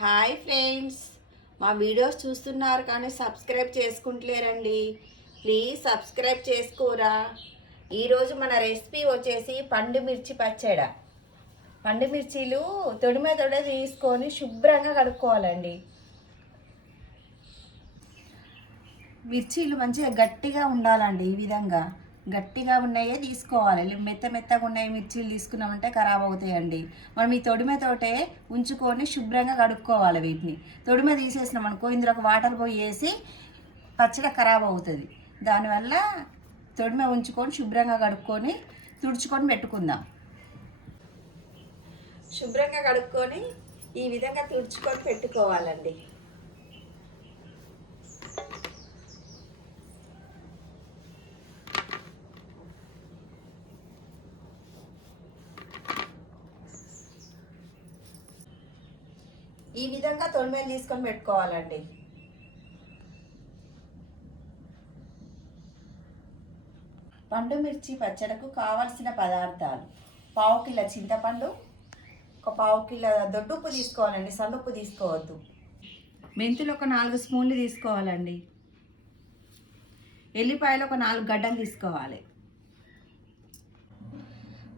Hi friends, మా videos చూస్తున్నారు కానీ సబ్స్క్రైబ్ చేసుకుంటలేరండి. ప్లీజ్ సబ్స్క్రైబ్ చేసుకోరా. ఈరోజు మన రెసిపీ వచ్చేసి పండు మిర్చి పచ్చడి. పండు మిర్చీలు తొడిమే తీసుకొని శుభ్రంగా కడుక్కోవాలండి. మిర్చీలు మంచిగా గట్టిగా ఉండాలండి. ఈ విధంగా గట్టిగా ఉన్నాయే తీసుకోవాలి. మెత్తగా ఉన్నాయి మిర్చీలు తీసుకున్నామంటే ఖరాబ్ అవుతాయండి. మనం ఈ తొడిమెతోటే ఉంచుకొని శుభ్రంగా కడుక్కోవాలి. వీటిని తొడిమె తీసేసినాం అనుకో, ఇందులో ఒక వాటర్ పోయి వేసి పచ్చడి ఖరాబ్ అవుతుంది. దానివల్ల తొడిమె ఉంచుకొని శుభ్రంగా కడుక్కొని తుడుచుకొని పెట్టుకుందాం. శుభ్రంగా కడుక్కొని ఈ విధంగా తుడుచుకొని పెట్టుకోవాలండి. ఈ విధంగా తొడిమేలు తీసుకొని పెట్టుకోవాలండి. పండు మిర్చి పచ్చడకు కావలసిన పదార్థాలు: పావు కిలో చింతపండు, ఒక పావు కిలో దొడ్డుప్పు తీసుకోవాలండి, సల్లుప్పు తీసుకోవద్దు. మెంతులు ఒక 4 స్పూన్లు తీసుకోవాలండి. ఎల్లిపాయలు ఒక 4 గడ్డలు తీసుకోవాలి.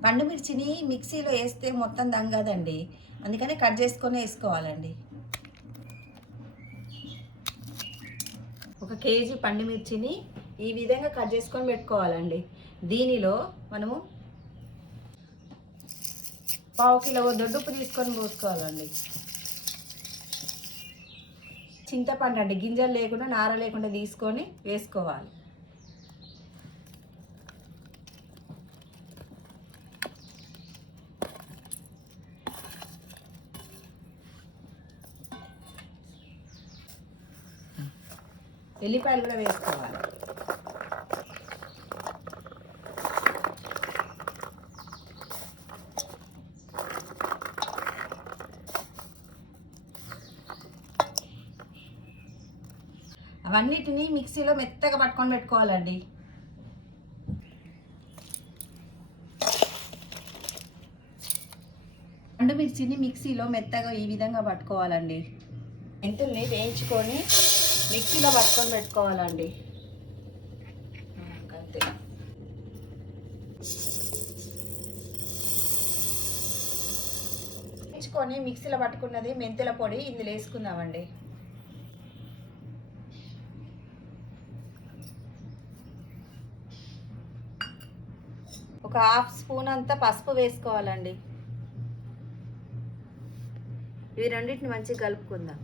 పండు మిర్చిని మిక్సీలో వేస్తే మొత్తం దంగదండి, అందుకని కట్ చేసుకొని వేసుకోవాలండి. 1 కేజీ పండు మిర్చిని ఈ విధంగా కట్ చేసుకొని పెట్టుకోవాలండి. దీనిలో మనము పావు కిలో దొడ్డుప్పు తీసుకొని పోసుకోవాలండి. చింతపండు అండి, గింజలు లేకుండా నార లేకుండా తీసుకొని వేసుకోవాలి. ఎల్లిపాయలు కూడా వేసుకోవాలి. అవన్నిటిని మిక్సీలో మెత్తగా పట్టుకొని పెట్టుకోవాలండి. పండు మిర్చిని మిక్సీలో మెత్తగా ఈ విధంగా పట్టుకోవాలండి. మెంతుల్ని వేయించుకొని మిక్సీలో పట్టుకొని పెట్టుకోవాలండి. అంతే. వేయించుకొని మిక్సీలో పట్టుకున్నది మెంతుల పొడి ఇందులో వేసుకుందామండి. ఒక 1/2 స్పూన్ అంతా పసుపు వేసుకోవాలండి. ఇవి రెండింటిని మంచిగా కలుపుకుందాం.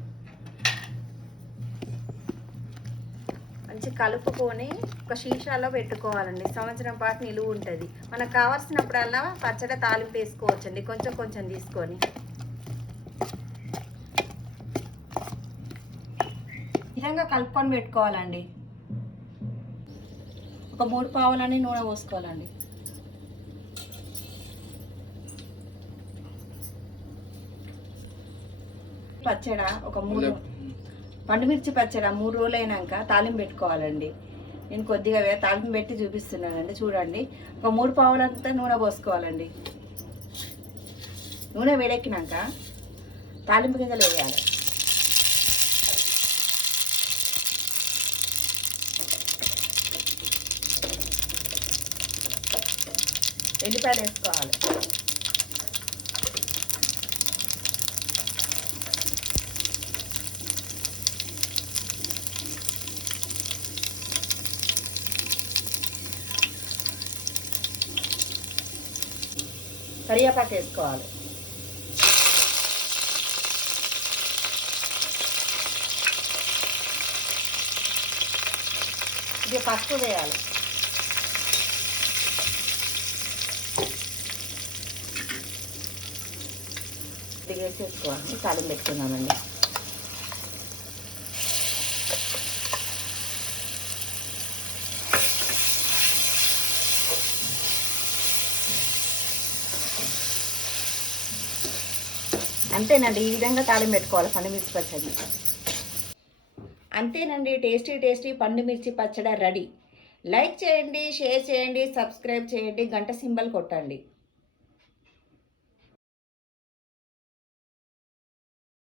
మంచి కలుపుకొని ఒక షీషాలో పెట్టుకోవాలండి. సంవత్సరం పాటు నిలువ ఉంటుంది. మనకు కావాల్సినప్పుడల్లా పచ్చడి తాలింపు వేసుకోవచ్చండి, కొంచెం కొంచెం తీసుకొని. విధంగా కలుపుకొని పెట్టుకోవాలండి. ఒక 3 పావులని నూనె పోసుకోవాలండి. పచ్చడి ఒక 3 పండుమిర్చి పచ్చడి 3 రోజులు అయినాక తాలింపు పెట్టుకోవాలండి. నేను కొద్దిగా తాలింపు పెట్టి చూపిస్తున్నానండి, చూడండి. ఒక 3 పావులంతా నూనె పోసుకోవాలండి. నూనె వేడెక్కినాక తాలింపు గింజలు వేయాలి. ఎల్లిపాయలు వేసుకోవాలి. కరివేపాకు వేసుకోవాలి. ఇది పసుపు వేయాలి. ఇది వేసేసుకోవాలి. తాలింపు పెట్టుకుందామండి. అంతేనండి, ఈ విధంగా తాలింపు పెట్టుకోవాలి పండు మిర్చి పచ్చడి. అంతేనండి, టేస్టీ పండు మిర్చి పచ్చడి రెడీ. లైక్ చేయండి, షేర్ చేయండి, సబ్స్క్రైబ్ చేయండి, గంట సింబల్ కొట్టండి.